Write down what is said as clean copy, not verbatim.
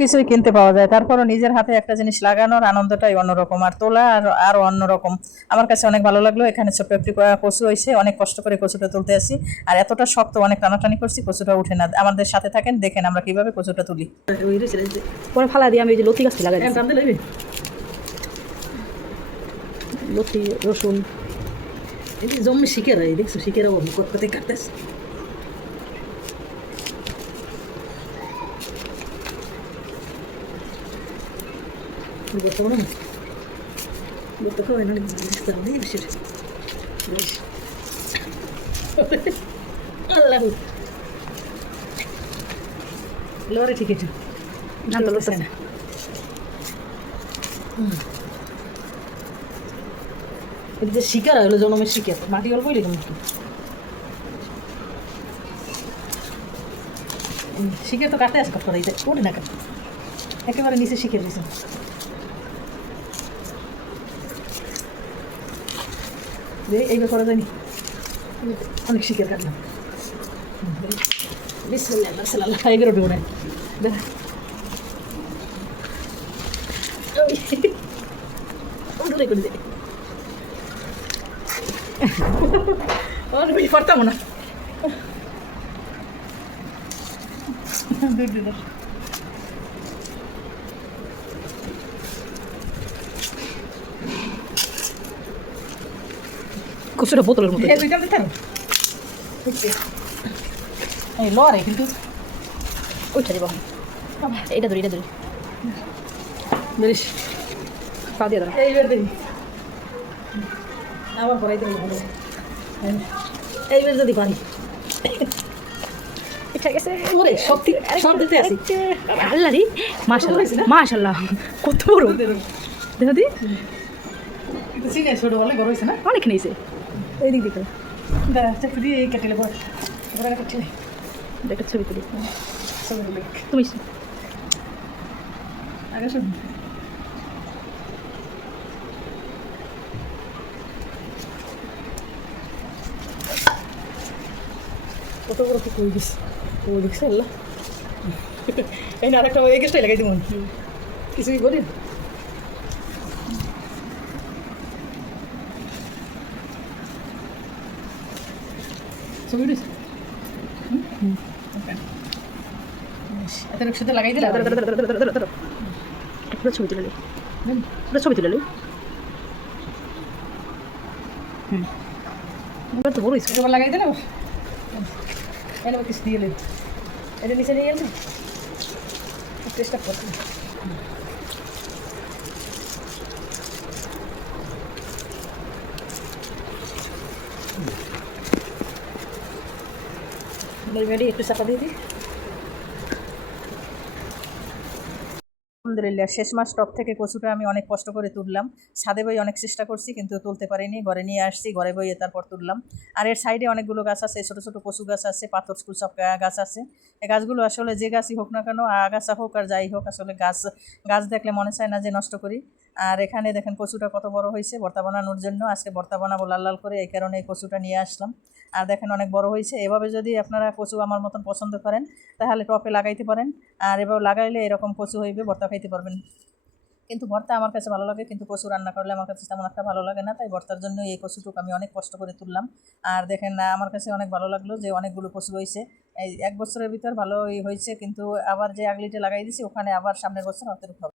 কিছুই কিনতে পাওয়া যায়, তারপরও নিজের হাতে একটা জিনিস লাগানোর আনন্দটাই অন্যরকম, আর তোলা আরো অন্যরকম। আমার কাছে অনেক ভালো লাগলো। এখানে ছোট্ট একটি কচু হয়েছে, অনেক কষ্ট করে কচুটা তুলতে আসি, আর এতটা শক্ত, অনেক টানাটানি করছি, কচুটা উঠে না। আমাদের সাথে থাকেন, দেখেন আমরা কিভাবে কচুটা তুলি। পরে ফালা দিয়ে আমি এই যে লতি গাছটি লাগাই লতি রসুন জমি শিখে রাই দেখছো, শিখে রাখো কোথায় কাটতেছে। বর্তমানে লরে ঠিক আছে না তো লড়ছে না। এটা যে শিকার হলো জন্মের শিকার, মাটি অল্প এরকম শিখে তো কাটতে আসতে করে ওঠে না কেন, একেবারে নিচে শিখে দিয়েছে। এইবার করা যায়নি, অনেক শিখে কাটলাম। বিসমিল্লাহ এগারো ডুবে দূরে করে দেবে, পারতাম না। কচুটা বোতলের মতো এই লরে কিন্তু ওইটা দিব এটা ধরি ধরিস পা দিয়ে ধরো এইবার দেখি আবার পড়াইতে হবে ভালো। এইবার যদি পারি ঠিক আছে ওরে সত্যি সব দিতে আসি আল্লাহ রে মাশাআল্লাহ মাশাআল্লাহ কত বড় দেখো দি চিনে ছোট বলে বড় হয়েছে না, অনেক নিয়েছে এই দিক দিকে চাকরি দিয়ে কেটেলে পরে কাটলে একটা ছবি তুলি তুমি আগে শুন। কত বড় তো কই দিস ও দেখছে আল্লাহ। এই না আরেকটা ওই গেছটাই লাগাই দিব, কিছুই বলি ছবি দিস এত একসাথে লাগাই দিলে একটা ছবি তুলে ছবি তুলে এবার তো বড় এবার লাগাই দিলে এনে কিছু দিয়ে নেই, এটা নিচে নিয়ে গেলে চেষ্টা করছি। একটু চাপা দিয়ে দিই। আলহামদুলিল্লাহ শেষ মাস টপ থেকে কচুটা আমি অনেক কষ্ট করে তুললাম। ছাদে বই অনেক চেষ্টা করছি কিন্তু তুলতে পারিনি, ঘরে নিয়ে আসছি, ঘরে বইয়ে তারপর তুললাম। আর এর সাইডে অনেকগুলো গাছ আছে, ছোটো ছোটো কচু গাছ আছে, পাথর সব গাছ আছে। এই গাছগুলো আসলে যে গাছই হোক না কেন, আগাছা হোক আর যাই হোক, আসলে গাছ গাছ দেখলে মনে চায় না যে নষ্ট করি। আর এখানে দেখেন কচুটা কত বড় হয়েছে ভর্তা বানানোর জন্য, আজকে ভর্তা বানাবো লাল লাল করে, এই কারণে এই কচুটা নিয়ে আসলাম। আর দেখেন অনেক বড় হয়েছে। এভাবে যদি আপনারা কচু আমার মতন পছন্দ করেন তাহলে টপে লাগাইতে পারেন, আর এভাবে লাগাইলে এরকম কচু হইবে, ভর্তা খাইতে পারবেন। কিন্তু ভর্তা আমার কাছে ভালো লাগে, কিন্তু কচু রান্না করলে আমার কাছে তেমন একটা ভালো লাগে না, তাই ভর্তার জন্য এই কচুটুকু আমি অনেক কষ্ট করে তুললাম। আর দেখেন আমার কাছে অনেক ভালো লাগলো যে অনেকগুলো কচু হয়েছে, এই 1 বছরের ভিতর ভালোই হয়েছে। কিন্তু আবার যে আগলিটা লাগাই দিছি ওখানে আবার সামনের বছর হতে হবে।